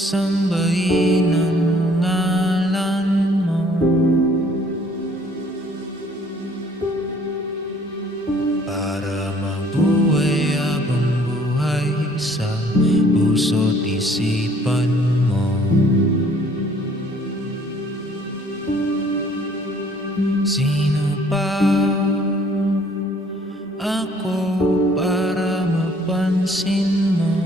Sambahin ang ngalan mo, para mabuhay habang buhay sa puso't isipan mo. Sino pa ako para mapansin mo?